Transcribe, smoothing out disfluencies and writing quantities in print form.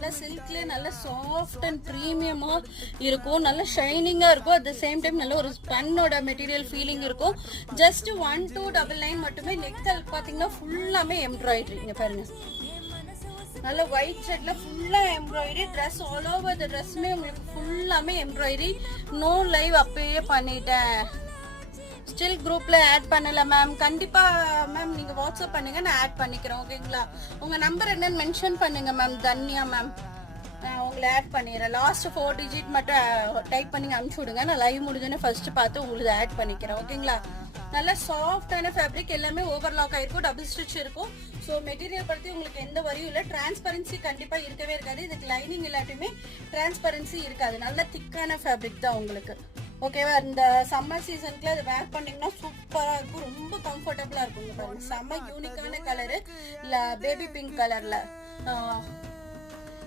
ஜார்ஜெட்ல சில்க்ல நல்ல soft and ப்ரீமியமா இருக்கும், நல்ல ஷைனிங்கா இருக்கும். அட் த சேம் டைம் நல்ல ஒரு ஸ்பன்னோட மெட்டீரியல் ஃபீலிங் இருக்கும். ஜஸ்ட் 1299 மட்டுமே. நெக் பாத்தீங்கன்னா ஃபுல்லாமே எம்ப்ராய்டரி. இங்க பாருங்க, நல்ல ஒயிட் ஷர்ட்ல ஃபுல்லா embroidery. Dress all over the ட்ரெஸ்மே உங்களுக்கு ஃபுல்லாமே எம்ப்ராய்டரி. நோ லைவ் அப்பயே பண்ணிட்டேன், ஸ்டில் குரூப்ல ஆட் பண்ணல மேம். கண்டிப்பா மேம் நீங்க வாட்ஸ்அப் பண்ணுங்க, நான் ஆட் பண்ணிக்கிறேன். ஓகேங்களா? உங்க நம்பர் என்னன்னு மென்ஷன் பண்ணுங்க மேம். தன்யா மேம், நான் உங்களை ஆட் பண்ணிடுறேன். லாஸ்ட் 4 டிஜிட் மட்டும் டைப் பண்ணி அனுப்பிச்சு விடுங்க. நான் லைவ் முடிஞ்சோன்னு ஃபர்ஸ்ட் பார்த்து உங்களுக்கு ஆட் பண்ணிக்கிறேன். ஓகேங்களா? நல்ல சாஃப்டான ஃபேப்ரிக், எல்லாமே ஓவர்லாக் ஆயிருக்கும், டபுள் ஸ்டிச் இருக்கும். ஸோ மெட்டீரியல் பற்றி உங்களுக்கு எந்த வரியும் இல்லை. டிரான்ஸ்பரன்சி கண்டிப்பாக இருக்கவே இருக்காது. இதுக்கு லைனிங் இல்லாட்டுமே டிரான்ஸ்பரன்சி இருக்காது. நல்ல திக்கான ஃபேப்ரிக் தான் உங்களுக்கு. ஓகேவா? இந்த சம்மர் சீசனுக்குள்ள அதை வேர் பண்ணிங்கன்னா சூப்பராக இருக்கும், ரொம்ப கம்ஃபர்டபுளாக இருக்கும். பாருங்க, செம்ம யூனிக்கான கலரு, இல்லை பேபி பிங்க் கலரில்